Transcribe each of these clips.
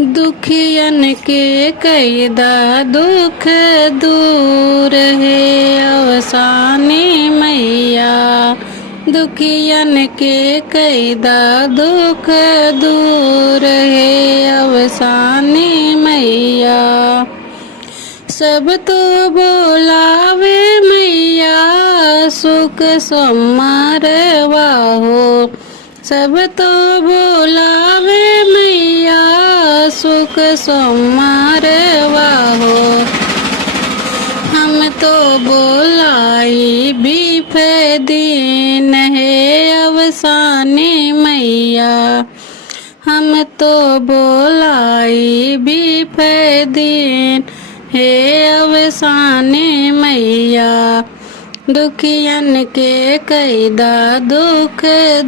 दुखियन के कैदा दुख दूर है अवसानी मैया। दुखियन के कैदा दुख दूर है अवसानी मैया। सब तो बोलावे मैया सुख समारवा हो। सब तो बोलावे मैया सुख समारवा हो। हम तो बोलाई बीफ दीन है अवसानी मैया। हम तो बोलाई बीफ दीन है अवसानी मैया। दुखियन के कैदा दुख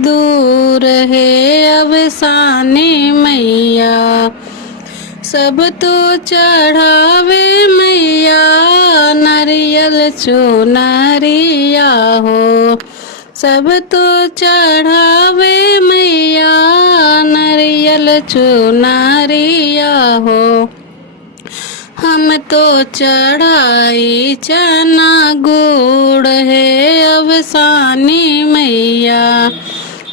दूर है अवसानी मैया। सब तो चढ़ावे मैया नारियल चुनरिया हो। सब तो चढ़ावे मैया नारियल चुनरिया हो। हम तो चढ़ाई चना गुड़ है अवसानी मैया।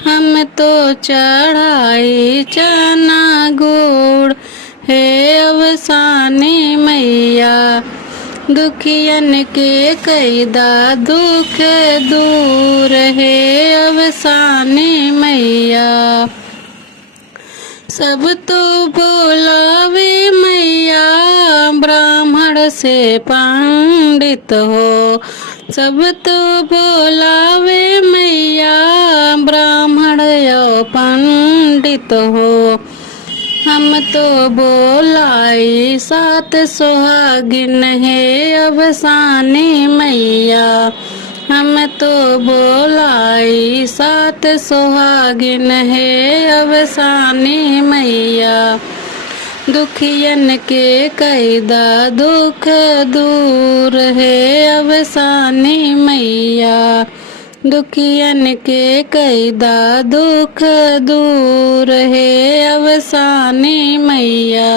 हम तो चढ़ाई चना गुड़ है अवसानी मैया। दुखियन के कैदा दुख दूर है अवसानी मैया। सब तो बोलावे मैया ब्राह्मण से पंडित हो। सब तो बोलावे मैया ब्राह्मण यो पंडित हो। हम तो बोलाई सात सुहागिन है अवसानी मैया। हम तो बोलाई सात सुहागिन है अवसानी मैया। दुखियन के कैदा दुख दूर है अवसानी मैया। दुखियन के कैदा दुख दूर है अवसानी मैया।